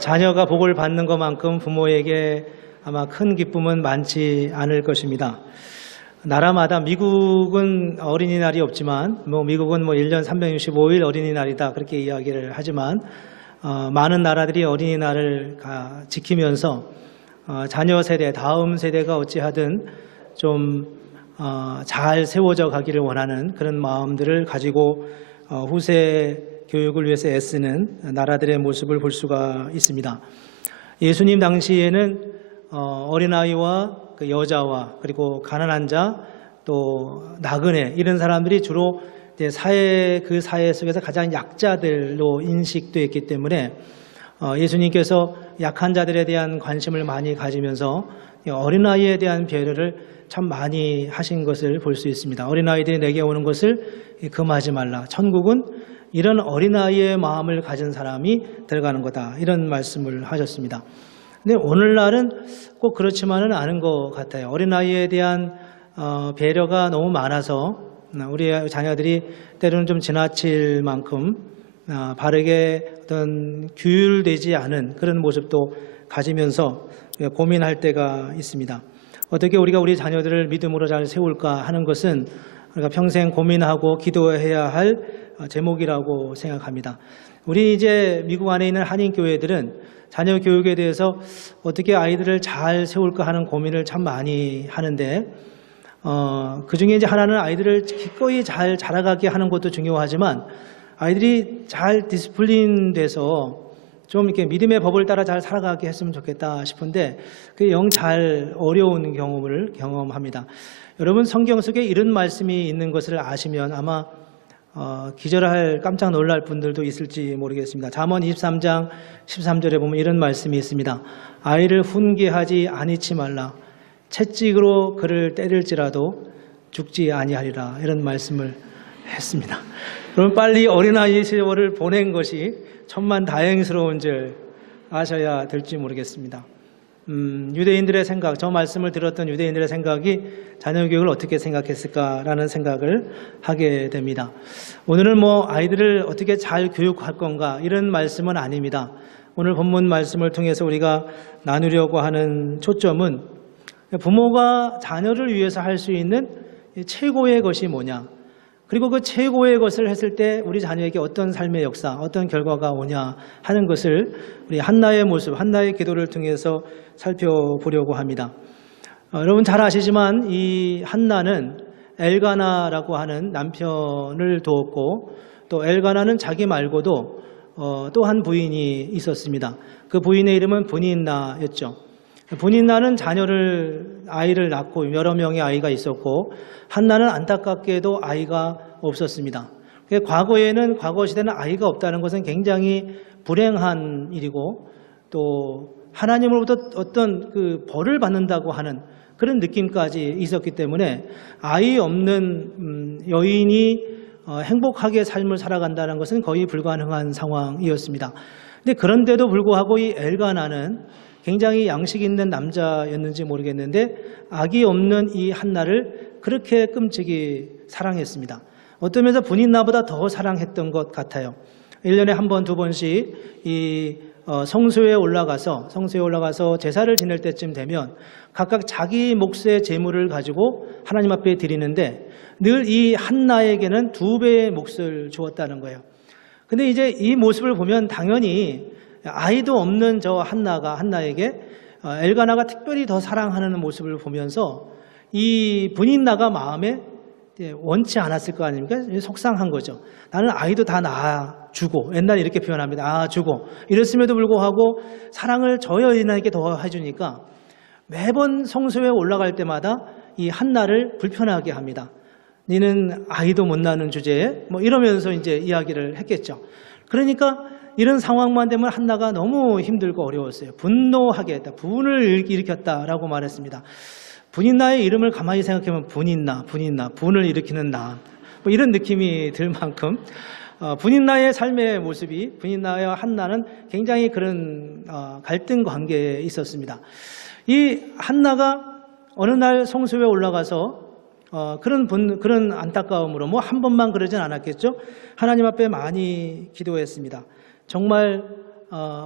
자녀가 복을 받는 것만큼 부모에게 아마 큰 기쁨은 많지 않을 것입니다. 나라마다 미국은 어린이날이 없지만 미국은 1년 365일 어린이날이다 그렇게 이야기를 하지만 많은 나라들이 어린이날을 지키면서 자녀 세대, 다음 세대가 어찌하든 좀 잘 세워져 가기를 원하는 그런 마음들을 가지고 후세 교육을 위해서 애쓰는 나라들의 모습을 볼 수가 있습니다. 예수님 당시에는 어린아이와 그 여자와 그리고 가난한 자 또 나그네 이런 사람들이 주로 그 사회 속에서 가장 약자들로 인식되었기 때문에 예수님께서 약한 자들에 대한 관심을 많이 가지면서 어린아이에 대한 배려를 참 많이 하신 것을 볼 수 있습니다. 어린아이들이 내게 오는 것을 금하지 말라. 천국은 이런 어린아이의 마음을 가진 사람이 들어가는 거다. 이런 말씀을 하셨습니다. 근데 오늘날은 꼭 그렇지만은 않은 것 같아요. 어린아이에 대한 배려가 너무 많아서 우리 자녀들이 때로는 좀 지나칠 만큼 바르게 어떤 규율되지 않은 그런 모습도 가지면서 고민할 때가 있습니다. 어떻게 우리가 우리 자녀들을 믿음으로 잘 세울까 하는 것은 우리가 평생 고민하고 기도해야 할 제목이라고 생각합니다. 우리 이제 미국 안에 있는 한인교회들은 자녀 교육에 대해서 어떻게 아이들을 잘 세울까 하는 고민을 참 많이 하는데 그 중에 이제 하나는 아이들을 기꺼이 잘 자라가게 하는 것도 중요하지만 아이들이 잘 디스플린 돼서 좀 이렇게 믿음의 법을 따라 잘 살아가게 했으면 좋겠다 싶은데 그게 영 잘 어려운 경험을 경험합니다. 여러분 성경 속에 이런 말씀이 있는 것을 아시면 아마 기절할 깜짝 놀랄 분들도 있을지 모르겠습니다. 잠언 23장 13절에 보면 이런 말씀이 있습니다. 아이를 훈계하지 아니치 말라. 채찍으로 그를 때릴지라도 죽지 아니하리라. 이런 말씀을 했습니다. 그럼 빨리 어린아이 시절을 보낸 것이 천만 다행스러운 줄 아셔야 될지 모르겠습니다. 유대인들의 생각, 저 말씀을 들었던 유대인들의 생각이 자녀 교육을 어떻게 생각했을까라는 생각을 하게 됩니다. 오늘은 아이들을 어떻게 잘 교육할 건가 이런 말씀은 아닙니다. 오늘 본문 말씀을 통해서 우리가 나누려고 하는 초점은 부모가 자녀를 위해서 할 수 있는 최고의 것이 뭐냐, 그리고 그 최고의 것을 했을 때 우리 자녀에게 어떤 삶의 역사, 어떤 결과가 오냐 하는 것을 우리 한나의 모습, 한나의 기도를 통해서 살펴보려고 합니다. 여러분 잘 아시지만 이 한나는 엘가나라고 하는 남편을 두었고 또 엘가나는 자기 말고도 또 한 부인이 있었습니다. 그 부인의 이름은 브닌나였죠. 브닌나는 아이를 낳고 여러 명의 아이가 있었고 한나는 안타깝게도 아이가 없었습니다. 과거 시대는 아이가 없다는 것은 굉장히 불행한 일이고 또 하나님으로부터 어떤 그 벌을 받는다고 하는 그런 느낌까지 있었기 때문에 아이 없는 여인이 행복하게 삶을 살아간다는 것은 거의 불가능한 상황이었습니다. 근데 그런데도 불구하고 이 엘가나는 굉장히 양식 있는 남자였는지 모르겠는데 아기 없는 이 한나를 그렇게 끔찍이 사랑했습니다. 어떤 면에서 브닌나보다 더 사랑했던 것 같아요. 1년에 한 번, 두 번씩 이 성소에 올라가서 제사를 지낼 때쯤 되면 각각 자기 몫의 제물을 가지고 하나님 앞에 드리는데 늘 이 한나에게는 2배의 몫을 주었다는 거예요. 근데 이제 이 모습을 보면 당연히 아이도 없는 저 한나에게 엘가나가 특별히 더 사랑하는 모습을 보면서 이 브닌나가 마음에 원치 않았을 거 아닙니까? 속상한 거죠. 나는 아이도 다 낳아주고, 옛날에 이렇게 표현합니다. 낳아주고 이랬음에도 불구하고 사랑을 저 여인에게 더 해주니까 매번 성소에 올라갈 때마다 이 한나를 불편하게 합니다. 너는 아이도 못 낳는 주제에 이러면서 이제 이야기를 했겠죠. 그러니까 이런 상황만 되면 한나가 너무 힘들고 어려웠어요. 분노하게 했다. 분을 일으켰다라고 말했습니다. 브닌나의 이름을 가만히 생각해보면 브닌나, 분을 일으키는 나 이런 느낌이 들 만큼 브닌나의 삶의 모습이 브닌나와 한나는 굉장히 그런 갈등 관계에 있었습니다. 이 한나가 어느 날 성소에 올라가서 그런 안타까움으로 한 번만 그러진 않았겠죠. 하나님 앞에 많이 기도했습니다. 정말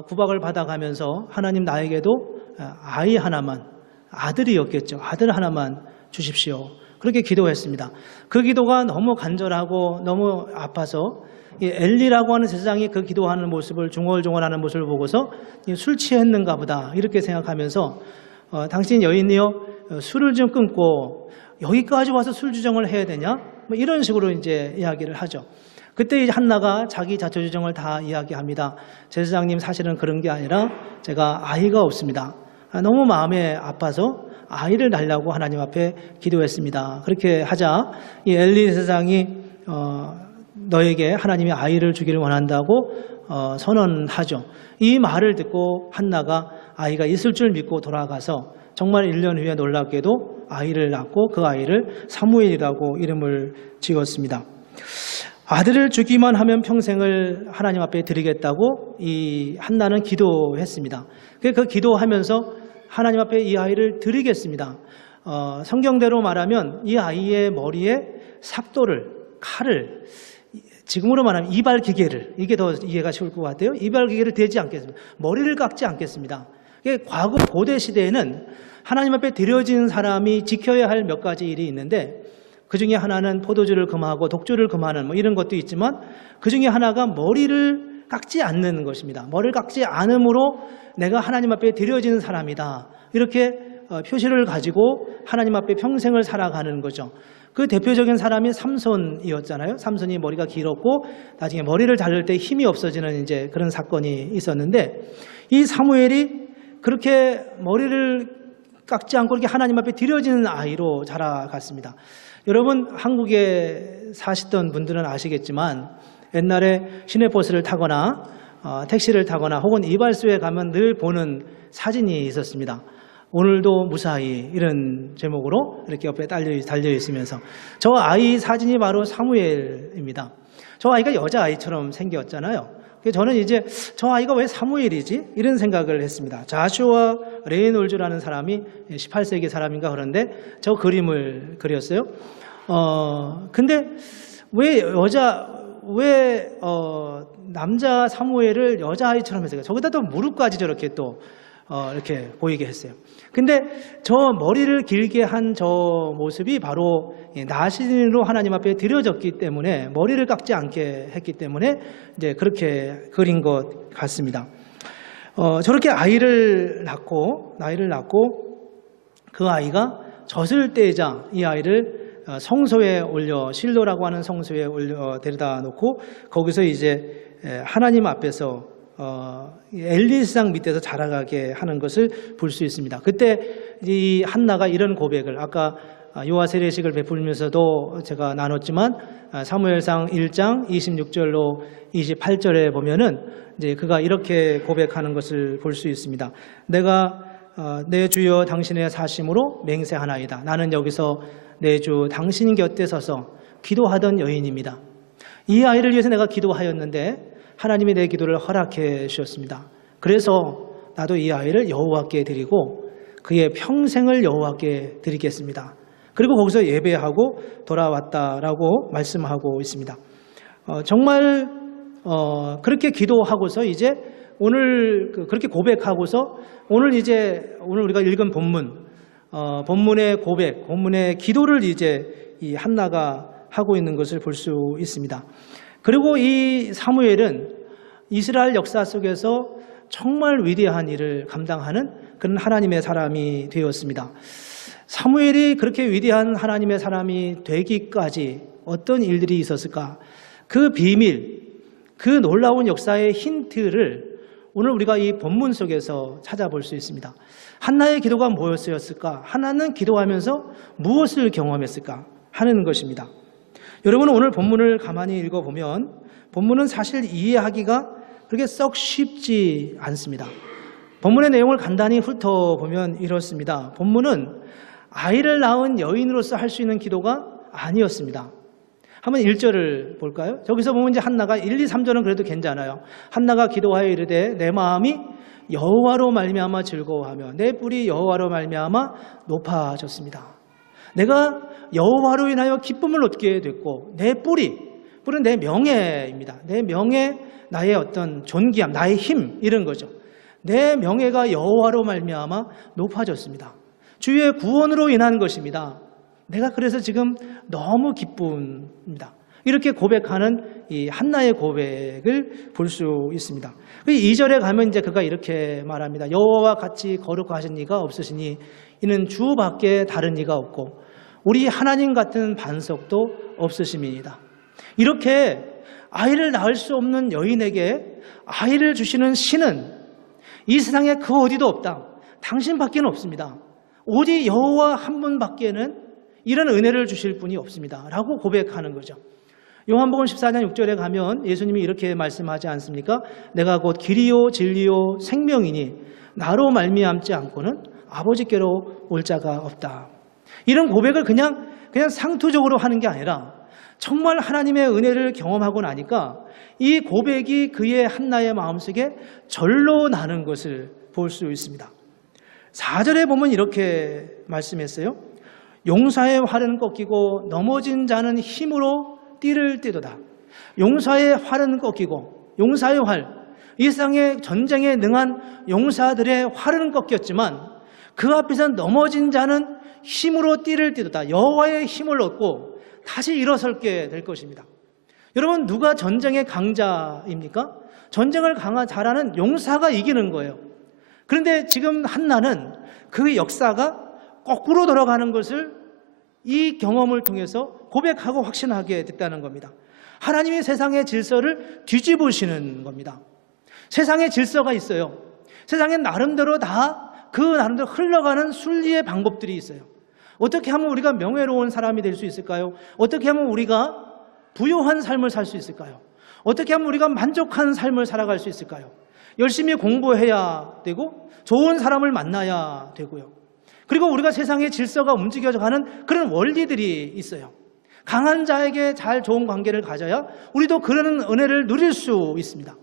구박을 받아가면서 하나님 나에게도 아이 하나만, 아들이었겠죠. 아들 하나만 주십시오. 그렇게 기도했습니다. 그 기도가 너무 간절하고 너무 아파서 이 엘리라고 하는 제사장이 그 기도하는 모습을 중얼중얼하는 모습을 보고서 술 취했는가 보다 이렇게 생각하면서 당신 여인이여 술을 좀 끊고 여기까지 와서 술 주정을 해야 되냐? 뭐 이런 식으로 이제 이야기를 하죠. 그때 이제 한나가 자기 자초지정을 다 이야기합니다. 제사장님 사실은 그런 게 아니라 제가 아이가 없습니다. 너무 마음에 아파서 아이를 달라고 하나님 앞에 기도했습니다. 그렇게 하자 이 엘리 제사장이 너에게 하나님이 아이를 주기를 원한다고 선언하죠. 이 말을 듣고 한나가 아이가 있을 줄 믿고 돌아가서 정말 1년 후에 놀랍게도 아이를 낳고 그 아이를 사무엘이라고 이름을 지었습니다. 아들을 주기만 하면 평생을 하나님 앞에 드리겠다고 이 한나는 기도했습니다. 그 기도하면서 하나님 앞에 이 아이를 드리겠습니다. 성경대로 말하면 이 아이의 머리에 삭도를, 칼을, 지금으로 말하면 이발기계를, 이게 더 이해가 쉬울 것 같아요. 이발기계를 대지 않겠습니다. 머리를 깎지 않겠습니다. 과거 고대 시대에는 하나님 앞에 드려진 사람이 지켜야 할 몇 가지 일이 있는데 그 중에 하나는 포도주를 금하고 독주를 금하는 뭐 이런 것도 있지만 그 중에 하나가 머리를 깎지 않는 것입니다. 머리를 깎지 않음으로 내가 하나님 앞에 드려지는 사람이다. 이렇게 표시를 가지고 하나님 앞에 평생을 살아가는 거죠. 그 대표적인 사람이 삼손이었잖아요. 삼손이 머리가 길었고 나중에 머리를 자를 때 힘이 없어지는 이제 그런 사건이 있었는데 이 사무엘이 그렇게 머리를 깎지 않고 이렇게 하나님 앞에 드려지는 아이로 자라갔습니다. 여러분 한국에 사시던 분들은 아시겠지만 옛날에 시내버스를 타거나 택시를 타거나 혹은 이발소에 가면 늘 보는 사진이 있었습니다. 오늘도 무사히 이런 제목으로 이렇게 옆에 달려 있으면서 저 아이 사진이 바로 사무엘입니다. 저 아이가 여자아이처럼 생겼잖아요. 저는 이제 저 아이가 왜 사무엘이지? 이런 생각을 했습니다. 자슈아 레이놀즈라는 사람이 18세기 사람인가 그런데 저 그림을 그렸어요. 근데 왜 남자 사무엘을 여자아이처럼 했을까요? 저기다 또 무릎까지 저렇게 또 이렇게 보이게 했어요. 근데 저 머리를 길게 한 저 모습이 바로 나신으로 하나님 앞에 드려졌기 때문에 머리를 깎지 않게 했기 때문에 이제 그렇게 그린 것 같습니다. 저렇게 나이를 낳고 그 아이가 젖을 떼자 이 아이를 성소에 올려 실로라고 하는 성소에 올려 데려다 놓고 거기서 이제 하나님 앞에서 엘리상 밑에서 자라가게 하는 것을 볼 수 있습니다. 그때 이 한나가 이런 고백을 아까 요하 세례식을 베풀면서도 제가 나눴지만 사무엘상 1장 26절로 28절에 보면은 이제 그가 이렇게 고백하는 것을 볼 수 있습니다. 내가 내 주여 당신의 사심으로 맹세하나이다. 나는 여기서 내 주 당신 곁에 서서 기도하던 여인입니다. 이 아이를 위해서 내가 기도하였는데 하나님이 내 기도를 허락해 주셨습니다. 그래서 나도 이 아이를 여호와께 드리고 그의 평생을 여호와께 드리겠습니다. 그리고 거기서 예배하고 돌아왔다라고 말씀하고 있습니다. 정말 그렇게 기도하고서 이제 오늘 그렇게 고백하고서 오늘 우리가 읽은 본문의 고백, 본문의 기도를 이제 이 한나가 하고 있는 것을 볼 수 있습니다. 그리고 이 사무엘은 이스라엘 역사 속에서 정말 위대한 일을 감당하는 그런 하나님의 사람이 되었습니다. 사무엘이 그렇게 위대한 하나님의 사람이 되기까지 어떤 일들이 있었을까? 그 비밀, 그 놀라운 역사의 힌트를 오늘 우리가 이 본문 속에서 찾아볼 수 있습니다. 한나의 기도가 무엇이었을까? 한나는 기도하면서 무엇을 경험했을까? 하는 것입니다. 여러분은 오늘 본문을 가만히 읽어보면 본문은 사실 이해하기가 그렇게 썩 쉽지 않습니다. 본문의 내용을 간단히 훑어보면 이렇습니다. 본문은 아이를 낳은 여인으로서 할 수 있는 기도가 아니었습니다. 한번 1절을 볼까요? 저기서 보면 이제 한나가 1, 2, 3절은 그래도 괜찮아요. 한나가 기도하여 이르되 내 마음이 여호와로 말미암아 즐거워하며 내 뿔이 여호와로 말미암아 높아졌습니다. 내가 여호와로 인하여 기쁨을 얻게 됐고 내 뿔이 뿌는 내 명예입니다. 내 명예, 나의 어떤 존귀함, 나의 힘, 이런 거죠. 내 명예가 여호와로 말미암아 높아졌습니다. 주의 구원으로 인한 것입니다. 내가 그래서 지금 너무 기쁩니다. 이렇게 고백하는 이 한나의 고백을 볼 수 있습니다. 2절에 가면 이제 그가 이렇게 말합니다. 여호와와 같이 거룩하신 이가 없으시니 이는 주밖에 다른 이가 없고 우리 하나님 같은 반석도 없으심이니이다. 이렇게 아이를 낳을 수 없는 여인에게 아이를 주시는 신은 이 세상에 그 어디도 없다. 당신밖에는 없습니다. 오직 여호와 한 분밖에는 이런 은혜를 주실 분이 없습니다. 라고 고백하는 거죠. 요한복음 14장 6절에 가면 예수님이 이렇게 말씀하지 않습니까? 내가 곧 길이요 진리요 생명이니 나로 말미암지 않고는 아버지께로 올 자가 없다. 이런 고백을 그냥 상투적으로 하는 게 아니라 정말 하나님의 은혜를 경험하고 나니까 이 고백이 그의 한나의 마음속에 절로 나는 것을 볼 수 있습니다. 4절에 보면 이렇게 말씀했어요. 용사의 활은 꺾이고 넘어진 자는 힘으로 띠를 띠도다. 용사의 활은 꺾이고, 용사의 활, 이 세상의 전쟁에 능한 용사들의 활은 꺾였지만 그 앞에서 넘어진 자는 힘으로 띠를 띠도다. 여호와의 힘을 얻고 다시 일어설게 될 것입니다. 여러분, 누가 전쟁의 강자입니까? 전쟁을 잘하는 용사가 이기는 거예요. 그런데 지금 한나는 그 역사가 거꾸로 돌아가는 것을 이 경험을 통해서 고백하고 확신하게 됐다는 겁니다. 하나님이 세상의 질서를 뒤집으시는 겁니다. 세상의 질서가 있어요. 세상에 나름대로 그 나름대로 흘러가는 순리의 방법들이 있어요. 어떻게 하면 우리가 명예로운 사람이 될 수 있을까요? 어떻게 하면 우리가 부유한 삶을 살 수 있을까요? 어떻게 하면 우리가 만족한 삶을 살아갈 수 있을까요? 열심히 공부해야 되고 좋은 사람을 만나야 되고요. 그리고 우리가 세상의 질서가 움직여가는 그런 원리들이 있어요. 강한 자에게 잘 좋은 관계를 가져야 우리도 그런 은혜를 누릴 수 있습니다.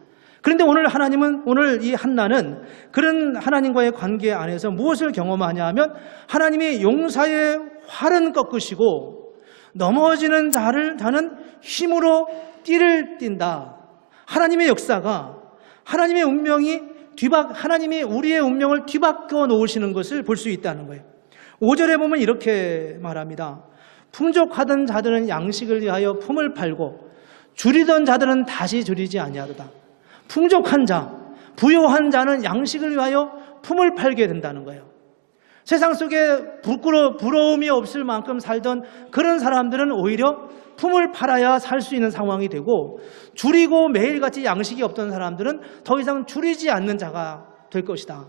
그런데 오늘 이 한나는 그런 하나님과의 관계 안에서 무엇을 경험하냐 하면 하나님이 용사의 활은 꺾으시고 넘어지는 자는 힘으로 띠를 띈다. 하나님의 역사가, 하나님의 운명이 하나님이 우리의 운명을 뒤바꿔 놓으시는 것을 볼 수 있다는 거예요. 5절에 보면 이렇게 말합니다. 풍족하던 자들은 양식을 위하여 품을 팔고 줄이던 자들은 다시 줄이지 아니하도다. 풍족한 자, 부유한 자는 양식을 위하여 품을 팔게 된다는 거예요. 세상 속에 부러움이 없을 만큼 살던 그런 사람들은 오히려 품을 팔아야 살 수 있는 상황이 되고, 줄이고 매일같이 양식이 없던 사람들은 더 이상 줄이지 않는 자가 될 것이다.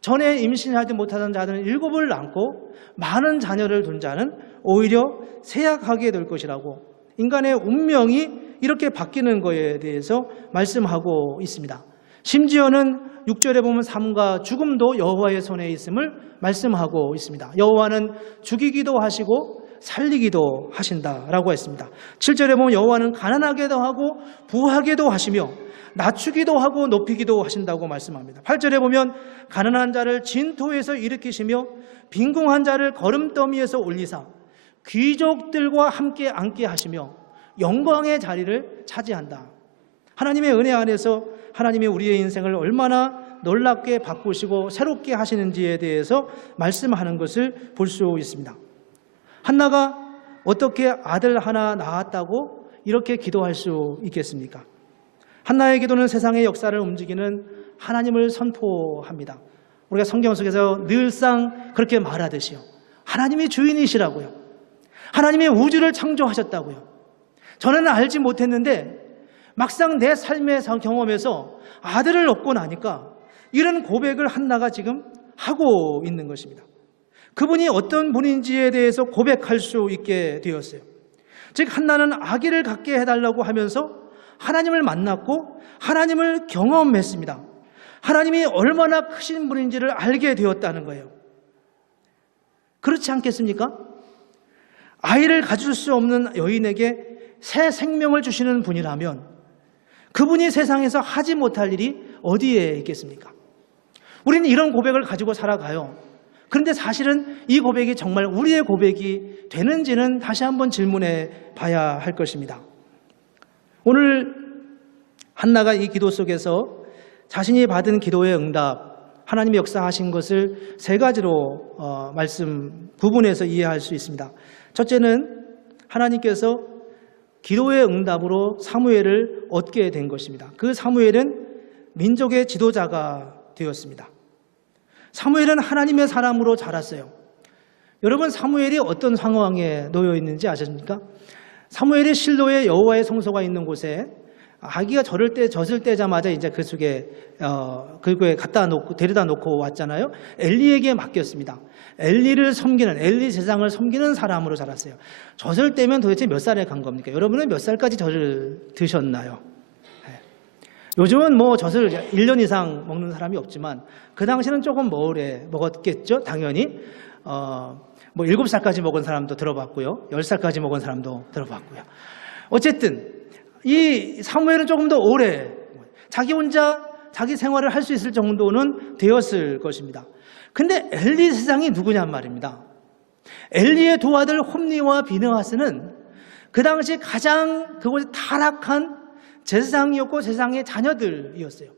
전에 임신하지 못하던 자들은 7을 낳고 많은 자녀를 둔 자는 오히려 쇠약하게 될 것이라고, 인간의 운명이 이렇게 바뀌는 것에 대해서 말씀하고 있습니다. 심지어는 6절에 보면 삶과 죽음도 여호와의 손에 있음을 말씀하고 있습니다. 여호와는 죽이기도 하시고 살리기도 하신다라고 했습니다. 7절에 보면 여호와는 가난하게도 하고 부하게도 하시며 낮추기도 하고 높이기도 하신다고 말씀합니다. 8절에 보면 가난한 자를 진토에서 일으키시며 빈궁한 자를 거름더미에서 올리사 귀족들과 함께 앉게 하시며 영광의 자리를 차지한다. 하나님의 은혜 안에서 하나님이 우리의 인생을 얼마나 놀랍게 바꾸시고 새롭게 하시는지에 대해서 말씀하는 것을 볼 수 있습니다. 한나가 어떻게 아들 하나 낳았다고 이렇게 기도할 수 있겠습니까? 한나의 기도는 세상의 역사를 움직이는 하나님을 선포합니다. 우리가 성경 속에서 늘상 그렇게 말하듯이요, 하나님이 주인이시라고요, 하나님이 우주를 창조하셨다고요. 저는 알지 못했는데 막상 내 삶의 경험에서 아들을 얻고 나니까 이런 고백을 한나가 지금 하고 있는 것입니다. 그분이 어떤 분인지에 대해서 고백할 수 있게 되었어요. 즉, 한나는 아기를 갖게 해달라고 하면서 하나님을 만났고 하나님을 경험했습니다. 하나님이 얼마나 크신 분인지를 알게 되었다는 거예요. 그렇지 않겠습니까? 아이를 가질 수 없는 여인에게 새 생명을 주시는 분이라면 그분이 세상에서 하지 못할 일이 어디에 있겠습니까? 우리는 이런 고백을 가지고 살아가요. 그런데 사실은 이 고백이 정말 우리의 고백이 되는지는 다시 한번 질문해 봐야 할 것입니다. 오늘 한나가 이 기도 속에서 자신이 받은 기도의 응답, 하나님의 역사하신 것을 세 가지로 구분해서 이해할 수 있습니다. 첫째는 하나님께서 기도의 응답으로 사무엘을 얻게 된 것입니다. 그 사무엘은 민족의 지도자가 되었습니다. 사무엘은 하나님의 사람으로 자랐어요. 여러분, 사무엘이 어떤 상황에 놓여 있는지 아십니까? 사무엘이 실로의 여호와의 성소가 있는 곳에 아기가 젖을 때자마자 이제 그 속에 그거에 데려다 놓고 왔잖아요. 엘리에게 맡겼습니다. 엘리 제사장을 섬기는 사람으로 자랐어요. 젖을 떼면 도대체 몇 살에 간 겁니까? 여러분은 몇 살까지 젖을 드셨나요? 요즘은 뭐 젖을 1년 이상 먹는 사람이 없지만 그 당시는 조금 오래 먹었겠죠, 당연히. 뭐 7살까지 먹은 사람도 들어봤고요. 10살까지 먹은 사람도 들어봤고요. 어쨌든 이 사무엘은 조금 더 오래 자기 혼자 자기 생활을 할 수 있을 정도는 되었을 것입니다. 근데 엘리 제사장이 누구냔 말입니다. 엘리의 두 아들 홈니와 비느하스는 그 당시 가장 그곳에 타락한 제사장이었고 제사장의 자녀들이었어요.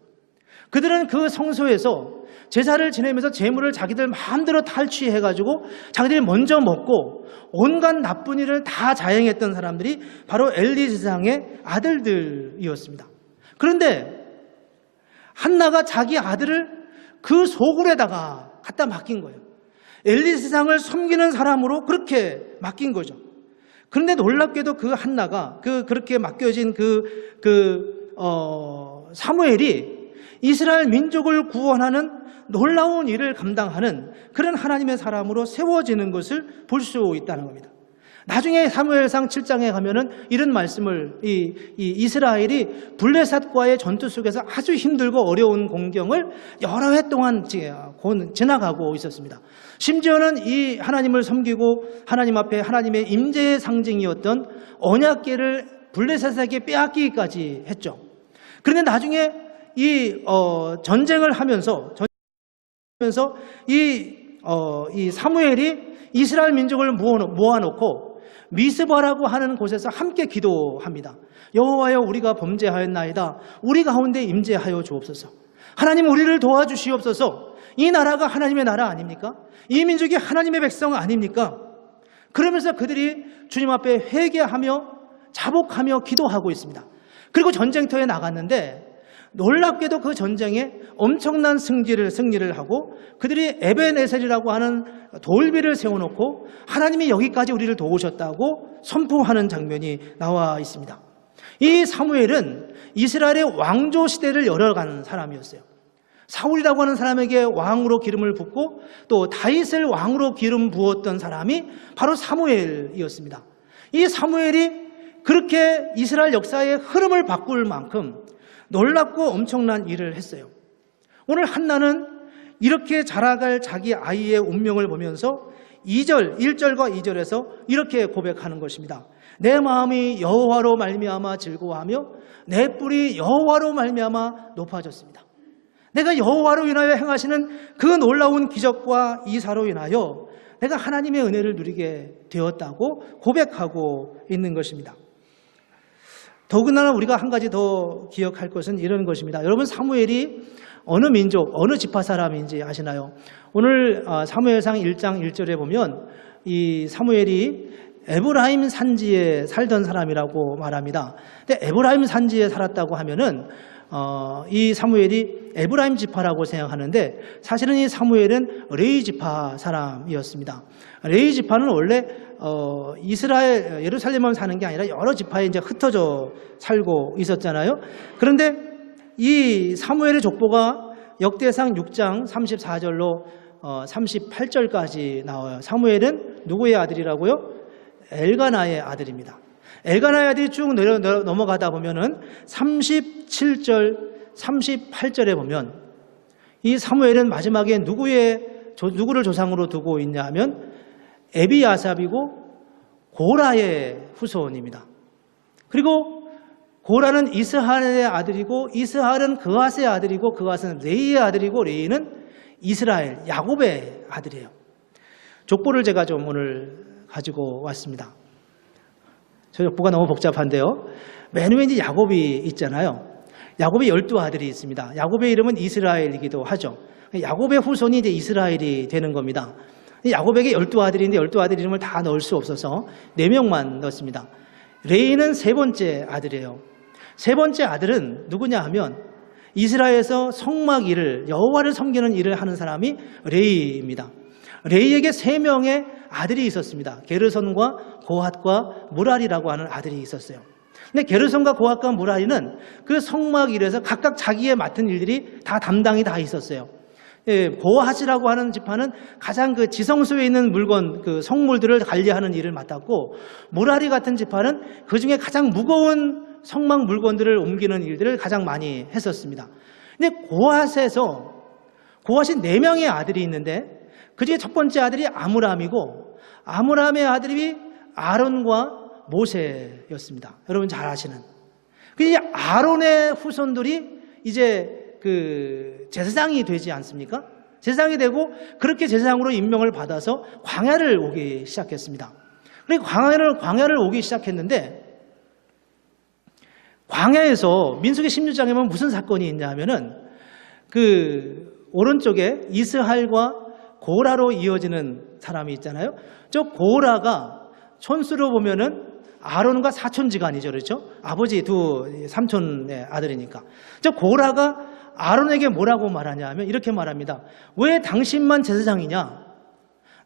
그들은 그 성소에서 제사를 지내면서 재물을 자기들 마음대로 탈취해가지고 자기들이 먼저 먹고 온갖 나쁜 일을 다 자행했던 사람들이 바로 엘리 제사장의 아들들이었습니다. 그런데 한나가 자기 아들을 그 소굴에다가 갖다 맡긴 거예요. 엘리 제사장을 섬기는 사람으로 그렇게 맡긴 거죠. 그런데 놀랍게도 그 한나가 그렇게 맡겨진 사무엘이 이스라엘 민족을 구원하는 놀라운 일을 감당하는 그런 하나님의 사람으로 세워지는 것을 볼 수 있다는 겁니다. 나중에 사무엘상 7장에 가면은 이런 말씀을 이스라엘이 블레셋과의 전투 속에서 아주 힘들고 어려운 공경을 여러 해 동안 지나가고 있었습니다. 심지어는 이 하나님을 섬기고 하나님 앞에 하나님의 임재의 상징이었던 언약궤를 블레셋에게 빼앗기기까지 했죠. 그런데 나중에 전쟁을 하면서 이 사무엘이 이스라엘 민족을 모아놓고 미스바라고 하는 곳에서 함께 기도합니다. 여호와여, 우리가 범죄하였나이다. 우리 가운데 임재하여 주옵소서. 하나님, 우리를 도와주시옵소서. 이 나라가 하나님의 나라 아닙니까? 이 민족이 하나님의 백성 아닙니까? 그러면서 그들이 주님 앞에 회개하며 자복하며 기도하고 있습니다. 그리고 전쟁터에 나갔는데 놀랍게도 그 전쟁에 엄청난 승리를 하고 그들이 에벤에셀이라고 하는 돌비를 세워놓고 하나님이 여기까지 우리를 도우셨다고 선포하는 장면이 나와 있습니다. 이 사무엘은 이스라엘의 왕조 시대를 열어가는 사람이었어요. 사울이라고 하는 사람에게 왕으로 기름을 붓고 또 다윗을 왕으로 기름 부었던 사람이 바로 사무엘이었습니다. 이 사무엘이 그렇게 이스라엘 역사의 흐름을 바꿀 만큼 놀랍고 엄청난 일을 했어요. 오늘 한나는 이렇게 자라갈 자기 아이의 운명을 보면서 1절과 2절에서 이렇게 고백하는 것입니다. 내 마음이 여호와로 말미암아 즐거워하며 내 뿔이 여호와로 말미암아 높아졌습니다. 내가 여호와로 인하여 행하시는 그 놀라운 기적과 이사로 인하여 내가 하나님의 은혜를 누리게 되었다고 고백하고 있는 것입니다. 더군다나 우리가 한 가지 더 기억할 것은 이런 것입니다. 여러분, 사무엘이 어느 민족, 어느 지파 사람인지 아시나요? 오늘 사무엘상 1장 1절에 보면 이 사무엘이 에브라임 산지에 살던 사람이라고 말합니다. 근데 에브라임 산지에 살았다고 하면은 이 사무엘이 에브라임 지파라고 생각하는데 사실은 이 사무엘은 레위 지파 사람이었습니다. 레위 지파는 원래 이스라엘 예루살렘만 사는 게 아니라 여러 지파에 이제 흩어져 살고 있었잖아요. 그런데 이 사무엘의 족보가 역대상 6장 34절로 38절까지 나와요. 사무엘은 누구의 아들이라고요? 엘가나의 아들입니다. 엘가나의 아들이 쭉 넘어가다 보면은 37절, 38절에 보면 이 사무엘은 마지막에 누구를 조상으로 두고 있냐 하면 에비아삽이고 고라의 후손입니다. 그리고 고라는 이스하엘의 아들이고 이스하엘은 그앗의 아들이고 그앗은 레이의 아들이고 레이는 이스라엘, 야곱의 아들이에요. 족보를 제가 좀 오늘 가지고 왔습니다. 저 족보가 너무 복잡한데요. 맨 위에 이제 야곱이 있잖아요. 야곱의 12아들이 있습니다. 야곱의 이름은 이스라엘이기도 하죠. 야곱의 후손이 이제 이스라엘이 되는 겁니다. 야곱에게 12아들인데 12아들 이름을 다 넣을 수 없어서 4명만 넣습니다. 레이는 세 번째 아들이에요. 세 번째 아들은 누구냐 하면 이스라엘에서 성막 일을, 여호와를 섬기는 일을 하는 사람이 레이입니다. 레이에게 3명의 아들이 있었습니다. 게르손과 고핫과 무랄이라고 하는 아들이 있었어요. 근데 게르손과 고핫과 무랄이는 그 성막 일에서 각각 자기의 맡은 일들이 다 담당이 다 있었어요. 고핫이라고 하는 지파는 가장 그 지성소에 있는 물건, 그 성물들을 관리하는 일을 맡았고, 무랄이 같은 지파는 그 중에 가장 무거운 성막 물건들을 옮기는 일들을 가장 많이 했었습니다. 근데 고핫이 4명의 아들이 있는데 그 중에 첫 번째 아들이 아므람이고, 아므람의 아들이 아론과 모세였습니다. 여러분 잘 아시는. 그 아론의 후손들이 이제 그 제사장이 되지 않습니까? 제사장이 되고 그렇게 제사장으로 임명을 받아서 광야를 오기 시작했습니다. 그리고 광야를 오기 시작했는데, 광야에서 민수기 16장에 보면 무슨 사건이 있냐 하면은 그 오른쪽에 이스할과 고라로 이어지는 사람이 있잖아요. 저 고라가 촌수로 보면은 아론과 사촌지간이죠, 그렇죠? 아버지 삼촌의 아들이니까. 저 고라가 아론에게 뭐라고 말하냐 하면 이렇게 말합니다. 왜 당신만 제사장이냐?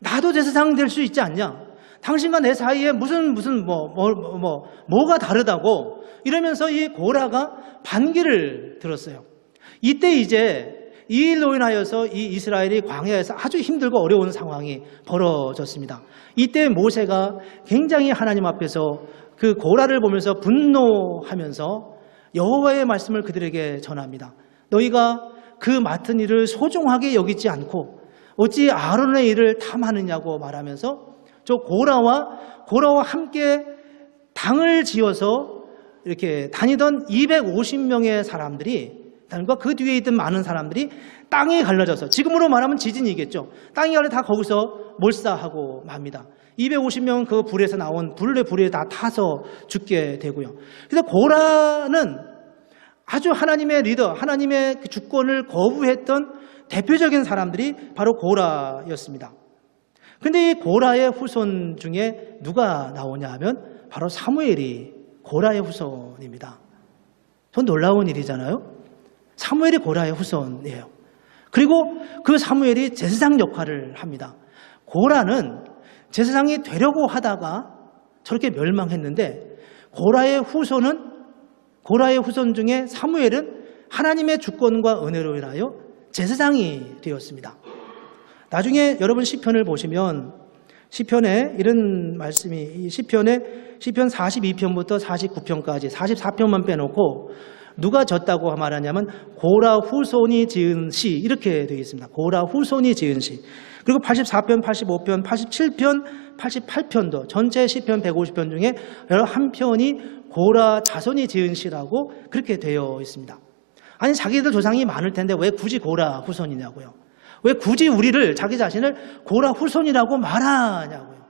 나도 제사장 될 수 있지 않냐? 당신과 내 사이에 뭐가 다르다고 이러면서 이 고라가 반기를 들었어요. 이때 이제 이 일로 인하여서 이 이스라엘이 광야에서 아주 힘들고 어려운 상황이 벌어졌습니다. 이때 모세가 굉장히 하나님 앞에서 그 고라를 보면서 분노하면서 여호와의 말씀을 그들에게 전합니다. 너희가 그 맡은 일을 소중하게 여기지 않고 어찌 아론의 일을 탐하느냐고 말하면서 저 고라와 함께 당을 지어서 이렇게 다니던 250명의 사람들이, 그 뒤에 있던 많은 사람들이 땅이 갈라져서, 지금으로 말하면 지진이겠죠. 땅이 갈려 다 거기서 몰사하고 맙니다. 250명은 그 불에서 나온 불에 다 타서 죽게 되고요. 그래서 고라는 아주 하나님의 리더, 하나님의 그 주권을 거부했던 대표적인 사람들이 바로 고라였습니다. 근데 이 고라의 후손 중에 누가 나오냐 하면 바로 사무엘이 고라의 후손입니다. 전 놀라운 일이잖아요. 사무엘이 고라의 후손이에요. 그리고 그 사무엘이 제사장 역할을 합니다. 고라는 제사장이 되려고 하다가 저렇게 멸망했는데, 고라의 후손 중에 사무엘은 하나님의 주권과 은혜로 인하여 제사장이 되었습니다. 나중에 여러분 시편을 보시면 시편에 이런 말씀이, 시편 42편부터 49편까지 44편만 빼놓고 누가 졌다고 말하냐면 고라 후손이 지은 시, 이렇게 되어 있습니다. 고라 후손이 지은 시. 그리고 84편, 85편, 87편, 88편도 전체 시편 150편 중에 한 편이 고라 자손이 지은 시라고 그렇게 되어 있습니다. 아니, 자기들 조상이 많을 텐데 왜 굳이 고라 후손이냐고요. 왜 굳이 자기 자신을 고라 후손이라고 말하냐고요.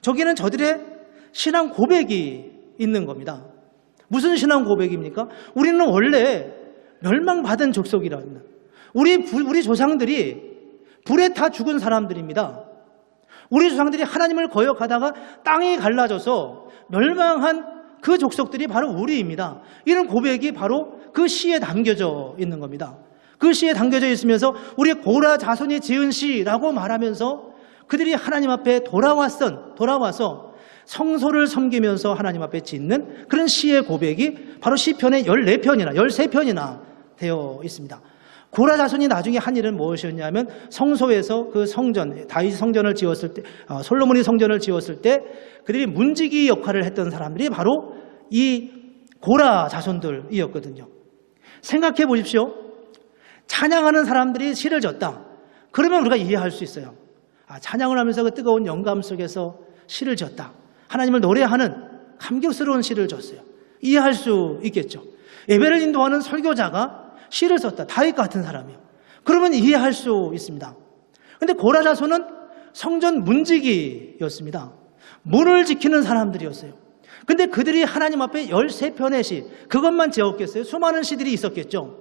저기는 저들의 신앙 고백이 있는 겁니다. 무슨 신앙 고백입니까? 우리는 원래 멸망받은 족속이라는, 우리 조상들이 불에 타 죽은 사람들입니다. 우리 조상들이 하나님을 거역하다가 땅이 갈라져서 멸망한 그 족속들이 바로 우리입니다. 이런 고백이 바로 그 시에 담겨져 있는 겁니다. 그 시에 담겨져 있으면서 우리 고라 자손이 지은 시라고 말하면서 그들이 하나님 앞에 돌아와서 성소를 섬기면서 하나님 앞에 짓는 그런 시의 고백이 바로 시편의 14편이나 13편이나 되어 있습니다. 고라 자손이 나중에 한 일은 무엇이었냐면 성소에서 그 성전, 다윗 성전을 지었을 때, 솔로몬이 성전을 지었을 때 그들이 문지기 역할을 했던 사람들이 바로 이 고라 자손들이었거든요. 생각해 보십시오. 찬양하는 사람들이 시를 졌다. 그러면 우리가 이해할 수 있어요. 찬양을 하면서 그 뜨거운 영감 속에서 시를 졌다. 하나님을 노래하는 감격스러운 시를 졌어요. 이해할 수 있겠죠. 예배를 인도하는 설교자가 시를 썼다. 다윗 같은 사람이요. 그러면 이해할 수 있습니다. 그런데 고라 자손은 성전 문지기였습니다. 문을 지키는 사람들이었어요. 근데 그들이 하나님 앞에 13편의 시, 그것만 지었겠어요? 수많은 시들이 있었겠죠.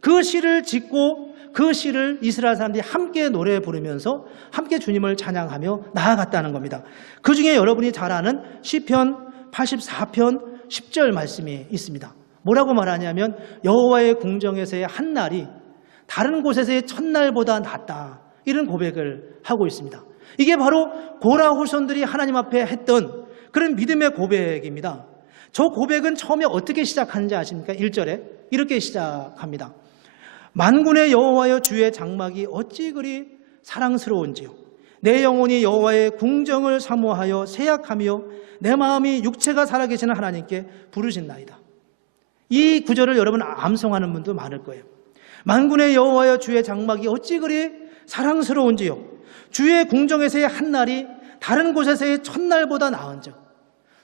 그 시를 짓고 그 시를 이스라엘 사람들이 함께 노래 부르면서 함께 주님을 찬양하며 나아갔다는 겁니다. 그 중에 여러분이 잘 아는 시편 84편 10절 말씀이 있습니다. 뭐라고 말하냐면 여호와의 궁정에서의 한 날이 다른 곳에서의 첫날보다 낫다, 이런 고백을 하고 있습니다. 이게 바로 고라 후손들이 하나님 앞에 했던 그런 믿음의 고백입니다. 저 고백은 처음에 어떻게 시작하는지 아십니까? 1절에 이렇게 시작합니다. 만군의 여호와여, 주의 장막이 어찌 그리 사랑스러운지요. 내 영혼이 여호와의 궁정을 사모하여 새약하며 내 마음이 육체가 살아계시는 하나님께 부르신나이다. 이 구절을 여러분 암송하는 분도 많을 거예요. 만군의 여호와여, 주의 장막이 어찌 그리 사랑스러운지요. 주의 궁정에서의 한 날이 다른 곳에서의 첫날보다 나은즉.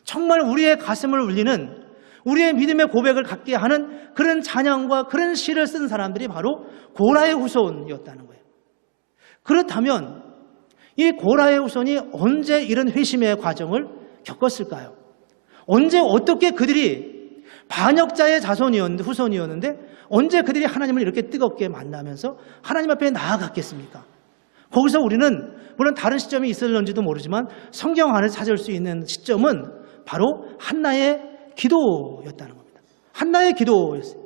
정말 우리의 가슴을 울리는, 우리의 믿음의 고백을 갖게 하는 그런 찬양과 그런 시를 쓴 사람들이 바로 고라의 후손이었다는 거예요. 그렇다면 이 고라의 후손이 언제 이런 회심의 과정을 겪었을까요? 언제 어떻게 그들이 반역자의 자손이었는데, 후손이었는데 언제 그들이 하나님을 이렇게 뜨겁게 만나면서 하나님 앞에 나아갔겠습니까? 거기서 우리는 물론 다른 시점이 있었는지도 모르지만 성경 안에 찾을 수 있는 시점은 바로 한나의 기도였다는 겁니다. 한나의 기도였어요.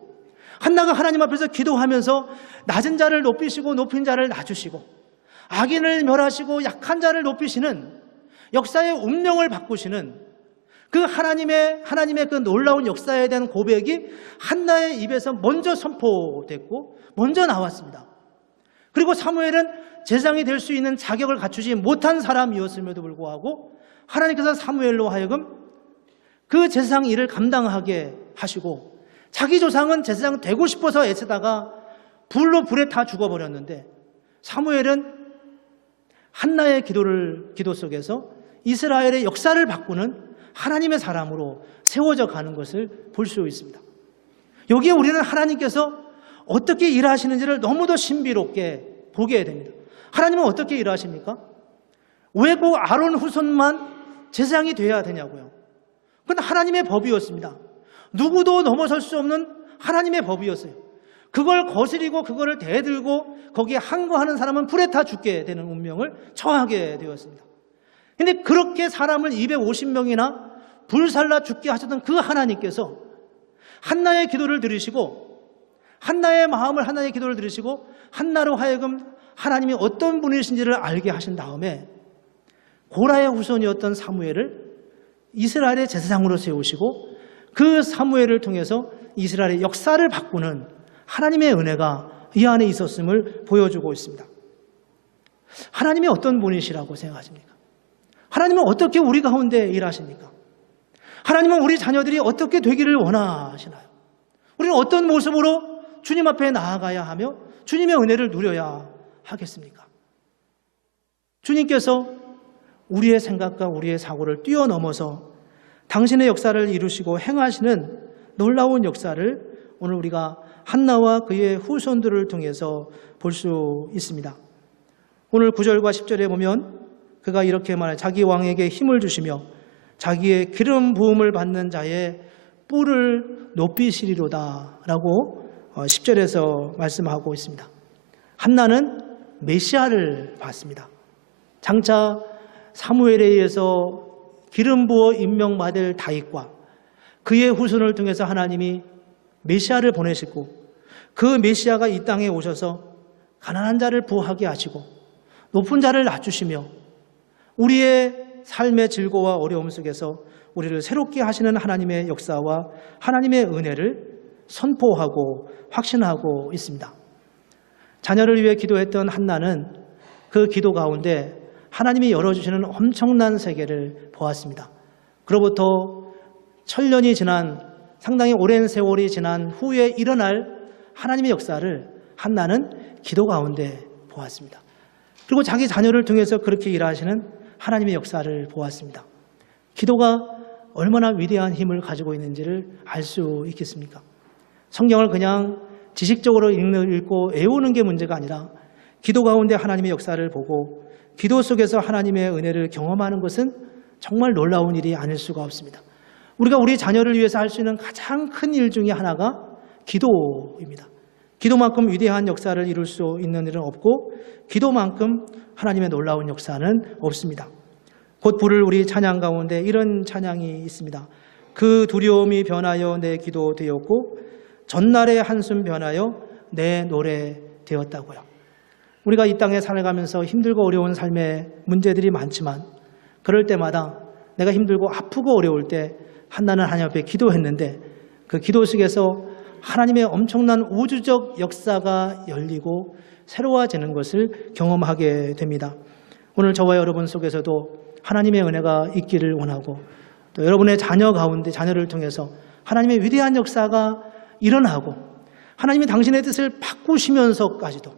한나가 하나님 앞에서 기도하면서 낮은 자를 높이시고 높인 자를 낮추시고 악인을 멸하시고 약한 자를 높이시는 역사의 운명을 바꾸시는 그 하나님의 그 놀라운 역사에 대한 고백이 한나의 입에서 먼저 선포됐고 먼저 나왔습니다. 그리고 사무엘은 제사장이 될 수 있는 자격을 갖추지 못한 사람이었음에도 불구하고 하나님께서 사무엘로 하여금 그 제사장 일을 감당하게 하시고, 자기 조상은 제사장 되고 싶어서 애쓰다가 불에 타 죽어버렸는데 사무엘은 한나의 기도 속에서 이스라엘의 역사를 바꾸는 하나님의 사람으로 세워져 가는 것을 볼 수 있습니다. 여기에 우리는 하나님께서 어떻게 일하시는지를 너무도 신비롭게 보게 됩니다. 하나님은 어떻게 일하십니까? 왜 꼭 아론 후손만 제사장이 돼야 되냐고요? 그건 하나님의 법이었습니다. 누구도 넘어설 수 없는 하나님의 법이었어요. 그걸 거스리고 그거를 대들고 거기에 항거하는 사람은 불에 타 죽게 되는 운명을 처하게 되었습니다. 그런데 그렇게 사람을 250명이나 불살라 죽게 하셨던 그 하나님께서 한나의 기도를 들으시고, 한나의 마음을, 한나의 기도를 들으시고 한나로 하여금 하나님이 어떤 분이신지를 알게 하신 다음에 고라의 후손이었던 사무엘을 이스라엘의 제사장으로 세우시고 그 사무엘을 통해서 이스라엘의 역사를 바꾸는 하나님의 은혜가 이 안에 있었음을 보여주고 있습니다. 하나님이 어떤 분이시라고 생각하십니까? 하나님은 어떻게 우리 가운데 일하십니까? 하나님은 우리 자녀들이 어떻게 되기를 원하시나요? 우리는 어떤 모습으로 주님 앞에 나아가야 하며 주님의 은혜를 누려야 하겠습니까? 주님께서 우리의 생각과 우리의 사고를 뛰어넘어서 당신의 역사를 이루시고 행하시는 놀라운 역사를 오늘 우리가 한나와 그의 후손들을 통해서 볼 수 있습니다. 오늘 9절과 10절에 보면 그가 이렇게 말해요. 자기 왕에게 힘을 주시며 자기의 기름 부음을 받는 자의 뿔을 높이시리로다 라고 10절에서 말씀하고 있습니다. 한나는 메시아를 봤습니다. 장차 사무엘에 의해서 기름 부어 임명받을 다윗과 그의 후손을 통해서 하나님이 메시아를 보내시고 그 메시아가 이 땅에 오셔서 가난한 자를 부하게 하시고 높은 자를 낮추시며 우리의 삶의 즐거움과 어려움 속에서 우리를 새롭게 하시는 하나님의 역사와 하나님의 은혜를 선포하고 확신하고 있습니다. 자녀를 위해 기도했던 한나는 그 기도 가운데 하나님이 열어주시는 엄청난 세계를 보았습니다. 그로부터 천년이 지난, 상당히 오랜 세월이 지난 후에 일어날 하나님의 역사를 한나는 기도 가운데 보았습니다. 그리고 자기 자녀를 통해서 그렇게 일하시는 하나님의 역사를 보았습니다. 기도가 얼마나 위대한 힘을 가지고 있는지를 알 수 있겠습니까? 성경을 그냥 지식적으로 읽고 외우는 게 문제가 아니라 기도 가운데 하나님의 역사를 보고 기도 속에서 하나님의 은혜를 경험하는 것은 정말 놀라운 일이 아닐 수가 없습니다. 우리가 우리 자녀를 위해서 할 수 있는 가장 큰 일 중에 하나가 기도입니다. 기도만큼 위대한 역사를 이룰 수 있는 일은 없고 기도만큼 하나님의 놀라운 역사는 없습니다. 곧 부를 우리 찬양 가운데 이런 찬양이 있습니다. 그 두려움이 변하여 내 기도 되었고 전날의 한숨 변하여 내 노래 되었다고요. 우리가 이 땅에 살아가면서 힘들고 어려운 삶의 문제들이 많지만 그럴 때마다 내가 힘들고 아프고 어려울 때 한나는 하나님 앞에 기도했는데 그 기도 속에서 하나님의 엄청난 우주적 역사가 열리고 새로워지는 것을 경험하게 됩니다. 오늘 저와 여러분 속에서도 하나님의 은혜가 있기를 원하고 또 여러분의 자녀 가운데 자녀를 통해서 하나님의 위대한 역사가 일어나고 하나님이 당신의 뜻을 바꾸시면서까지도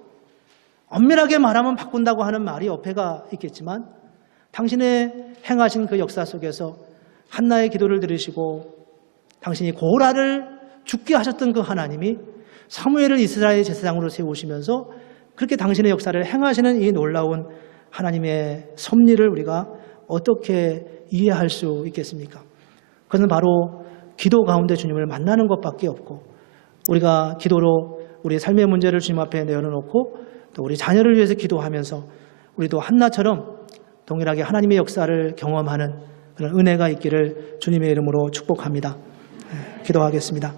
엄밀하게 말하면 바꾼다고 하는 말이 어폐가 있겠지만 당신의 행하신 그 역사 속에서 한나의 기도를 들으시고 당신이 고라를 죽게 하셨던 그 하나님이 사무엘을 이스라엘 제사장으로 세우시면서 그렇게 당신의 역사를 행하시는 이 놀라운 하나님의 섭리를 우리가 어떻게 이해할 수 있겠습니까? 그것은 바로 기도 가운데 주님을 만나는 것밖에 없고 우리가 기도로 우리 삶의 문제를 주님 앞에 내어놓고 또 우리 자녀를 위해서 기도하면서 우리도 한나처럼 동일하게 하나님의 역사를 경험하는 그런 은혜가 있기를 주님의 이름으로 축복합니다. 기도하겠습니다.